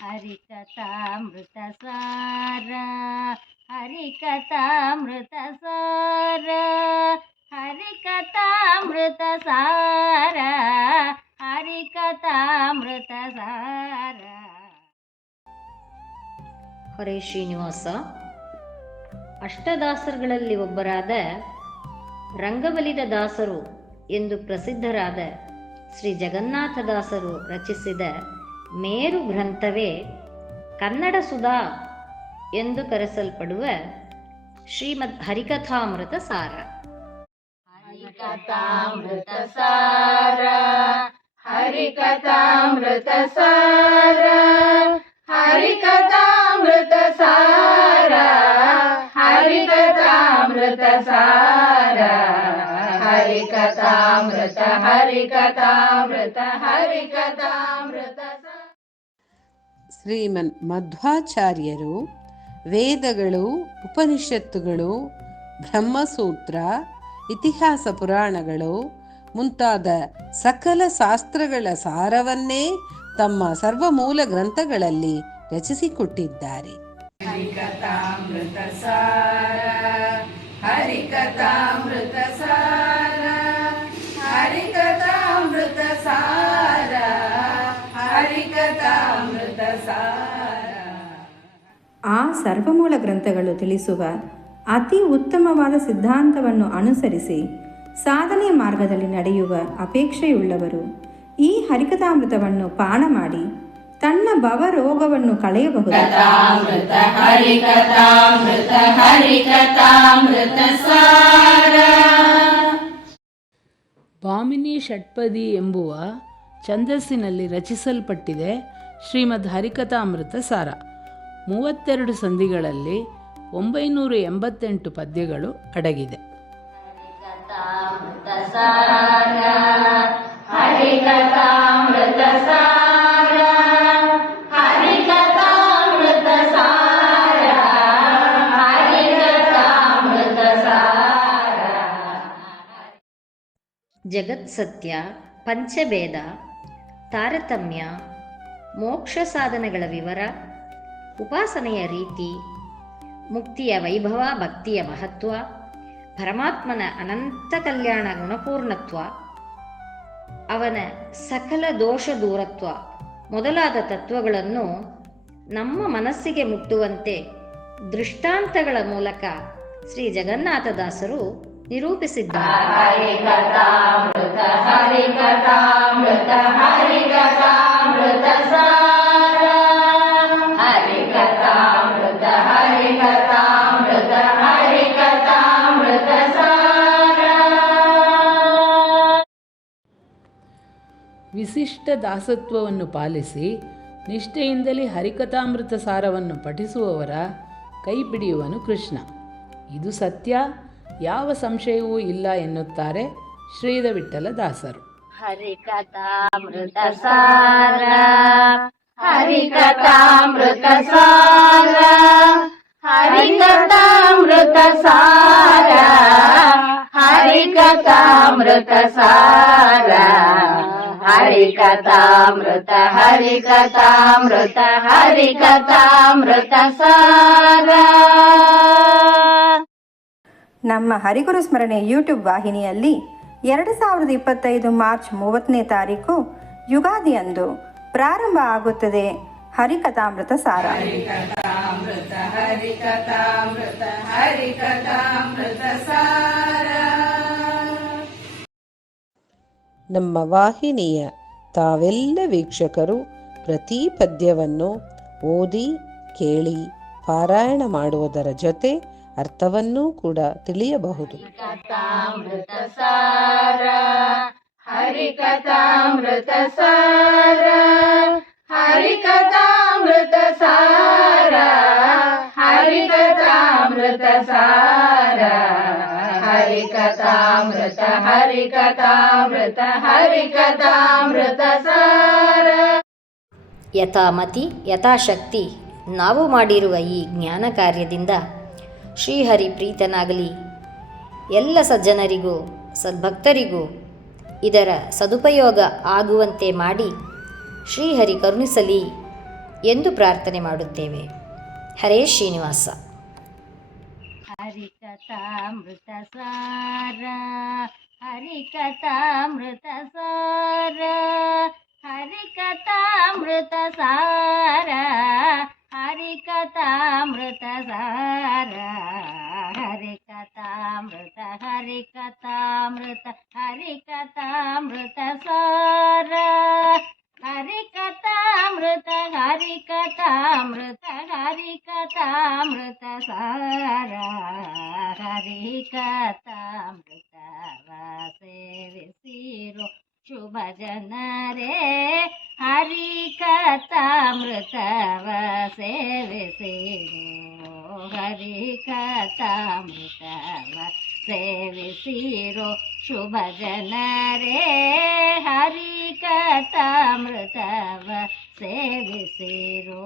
ಹರಿಕಥಾಮೃತ ಸಾರ ಹರಿಕಥಾಮೃತ ಸಾರ ಹರಿಕಥಾಮೃತ ಸಾರ ಹರಿಕಥಾಮೃತ ಸಾರ. ಹೊರೆ ಶ್ರೀನಿವಾಸ ಅಷ್ಟದಾಸರುಗಳಲ್ಲಿ ಒಬ್ಬರಾದ ರಂಗಬಲಿದ ದಾಸರು ಎಂದು ಪ್ರಸಿದ್ಧರಾದ ಶ್ರೀ ಜಗನ್ನಾಥದಾಸರು ರಚಿಸಿದ ಮೇರು ಗ್ರಂಥವೇ ಕನ್ನಡ ಸುಧಾ ಎಂದು ಕರೆಸಲ್ಪಡುವ ಶ್ರೀಮದ್ ಹರಿಕಥಾಮೃತ ಸಾರ. ಹರಿಕಥಾಮೃತ ಸಾರ ಹರಿಕಥಾಮೃತ ಸಾರ ಹರಿಕಥಾಮೃತ ಸಾರ ಹರಿಕಥಾಮೃತ ಸಾರ ಹರಿಕಥಾಮೃತ ಹರಿಕಥಾಮೃತ ಹರಿಕಥಾಮೃತ. ಶ್ರೀಮನ್ ಮಧ್ವಾಚಾರ್ಯರು ವೇದಗಳು, ಉಪನಿಷತ್ತುಗಳು, ಬ್ರಹ್ಮಸೂತ್ರ, ಇತಿಹಾಸ ಪುರಾಣಗಳು ಮುಂತಾದ ಸಕಲ ಶಾಸ್ತ್ರಗಳ ಸಾರವನ್ನೇ ತಮ್ಮ ಸರ್ವಮೂಲ ಗ್ರಂಥಗಳಲ್ಲಿ ರಚಿಸಿಕೊಟ್ಟಿದ್ದಾರೆ. ಹರಿಕಥಾಮೃತ ಸಾರ ಹರಿಕಥಾಮೃತ ಸಾರ ಹರಿಕಥಾಮೃತ ಸಾರ ಹರಿಕಥಾಮೃತ ಸಾರ. ಆ ಸರ್ವಮೂಲ ಗ್ರಂಥಗಳು ತಿಳಿಸುವ ಅತಿ ಉತ್ತಮವಾದ ಸಿದ್ಧಾಂತವನ್ನು ಅನುಸರಿಸಿ ಸಾಧನೆಯ ಮಾರ್ಗದಲ್ಲಿ ನಡೆಯುವ ಅಪೇಕ್ಷೆಯುಳ್ಳವರು ಈ ಹರಿಕಥಾಮೃತವನ್ನು ಪಾನ ಮಾಡಿ ತನ್ನ ಭವರೋಗವನ್ನು ಕಳೆಯಬಹುದು. ಹರಿಕಥಾಮೃತ ಹರಿಕಥಾಮೃತ ಸಾರ. ಭಾಮಿನಿ ಷಟ್ಪದಿ ಎಂಬುವ ಛಂದಸ್ಸಿನಲ್ಲಿ ರಚಿಸಲ್ಪಟ್ಟಿದೆ ಶ್ರೀಮದ್ ಹರಿಕಥಾಮೃತ ಸಾರ. 32 ಸಂಧಿಗಳಲ್ಲಿ 988 ಪದ್ಯಗಳು ಅಡಗಿದೆ. ಹರಿಕಥಾಮೃತ ಸಾರ ಹರಿಕಥಾಮೃತ ಸಾರ ಹರಿಕಥಾಮೃತ ಸಾರ ಹರಿಕಥಾಮೃತ ಸಾರ. ಜಗತ್ಸತ್ಯ, ಪಂಚಭೇದ, ತಾರತಮ್ಯ, ಮೋಕ್ಷ ಸಾಧನೆಗಳ ವಿವರ, ಉಪಾಸನೆಯ ರೀತಿ, ಮುಕ್ತಿಯ ವೈಭವ, ಭಕ್ತಿಯ ಮಹತ್ವ, ಪರಮಾತ್ಮನ ಅನಂತ ಕಲ್ಯಾಣ ಗುಣಪೂರ್ಣತ್ವ, ಅವನ ಸಕಲ ದೋಷ ದೂರತ್ವ ಮೊದಲಾದ ತತ್ವಗಳನ್ನು ನಮ್ಮ ಮನಸ್ಸಿಗೆ ಮುಟ್ಟುವಂತೆ ದೃಷ್ಟಾಂತಗಳ ಮೂಲಕ ಶ್ರೀ ಜಗನ್ನಾಥದಾಸರು ನಿರೂಪಿಸಿದ್ದಾರೆ. ಹರಿಕಥಾಮೃತ ಹರಿಕಥಾಮೃತ ಹರಿಕಥಾಮೃತ ಸಾರ ಹರಿಕಥಾಮೃತ ಹರಿಕಥಾಮೃತ ಹರಿಕಥಾಮೃತ ಸಾರ. ವಿಶಿಷ್ಟ ದಾಸತ್ವವನ್ನು ಪಾಲಿಸಿ ನಿಷ್ಠೆಯಿಂದಲೇ ಹರಿಕಥಾಮೃತ ಸಾರವನ್ನು ಪಠಿಸುವವರ ಕೈ ಹಿಡಿಯುವನು ಕೃಷ್ಣ. ಇದು ಸತ್ಯ, ಯಾವ ಸಂಶಯವೂ ಇಲ್ಲ ಎನ್ನುತ್ತಾರೆ ಶ್ರೀಧ ವಿಠ್ಠಲ ದಾಸರು. ಹರಿಕಥಾಮೃತ ಸಾರ ಹರಿಕಥಾಮೃತ ಸಾರ ಹರಿಕಥಾಮೃತ ಸಾರ ಹರಿಕಥಾಮೃತ ಸಾರ ಹರಿಕಥಾಮೃತ ಹರಿಕಥಾಮೃತ ಹರಿಕಥಾಮೃತ ಸಾರ. ನಮ್ಮ ಹರಿಗುರು ಸ್ಮರಣೆ ಯೂಟ್ಯೂಬ್ ವಾಹಿನಿಯಲ್ಲಿ 2025 ಮಾರ್ಚ್ 30ನೇ ತಾರೀಕು ಯುಗಾದಿಯಂದು ಪ್ರಾರಂಭ ಆಗುತ್ತದೆ ಹರಿಕಥಾಮೃತ ಸಾರ. ಹರಿಕಥಾಮೃತ ಹರಿಕಥಾಮೃತ ಹರಿಕಥಾಮೃತ ಸಾರ. ನಮ್ಮ ವಾಹಿನಿಯ ತಾವೆಲ್ಲ ವೀಕ್ಷಕರು ಪ್ರತಿ ಪದ್ಯವನ್ನು ಓದಿ ಕೇಳಿ ಪಾರಾಯಣ ಮಾಡುವುದರ ಜೊತೆ ಅರ್ಥವನ್ನೂ ಕೂಡ ತಿಳಿಯಬಹುದು. ಹರಿಕಥಾಮೃತ ಸಾರ ಹರಿಕಥಾಮೃತ ಸಾರ ಹರಿಕಥಾಮೃತ ಸಾರ ಹರಿಕಥಾಮೃತ ಸಾರ ಹರಿಕಥಾಮೃತ ಹರಿಕಥಾಮೃತ ಹರಿಕಥಾಮೃತ ಸಾರ. ಯಥಾಮತಿ ಯಥಾಶಕ್ತಿ ನಾವು ಮಾಡಿರುವ ಈ ಜ್ಞಾನ ಕಾರ್ಯದಿಂದ ಶ್ರೀಹರಿ ಪ್ರೀತನಾಗಲಿ. ಎಲ್ಲ ಸಜ್ಜನರಿಗೂ ಸದ್ಭಕ್ತರಿಗೂ ಇದರ ಸದುಪಯೋಗ ಆಗುವಂತೆ ಮಾಡಿ ಶ್ರೀಹರಿ ಕರುಣಿಸಲಿ ಎಂದು ಪ್ರಾರ್ಥನೆ ಮಾಡುತ್ತೇವೆ. ಹರೇ ಶ್ರೀನಿವಾಸ. ಹರಿಕಥಾಮೃತ ಸಾರ, ಹರಿಕಥಾಮೃತ ಸಾರ, ಹರಿಕಥಾಮೃತ ಸಾರ, ಹರಿಕಥಾಮೃತ ಸಾರ, ಹರಿಕಥಾಮೃತ ಹರಿಕಥಾಮೃತ ಹರಿಕಥಾಮೃತ ಸಾರ, ಹರಿಕಥಾಮೃತ ಹರಿಕಥಾಮೃತ ಹರಿಕಥಾಮೃತ ಸಾರ, ಹರಿಕಥಾಮೃತವ ಸೇವಿಸಿರೋ ಶುಭ ಜನರೇ, ಹರಿಕಥಾಮೃತವ ಸೇವಿಸಿರೋ, ಹರಿಕಥಾಮೃತವ ಸೇವಿಸಿರೋ ಶುಭ ಜನರೇ, ಹರಿಕಥಾಮೃತವ ಸೇವಿಸಿರೋ.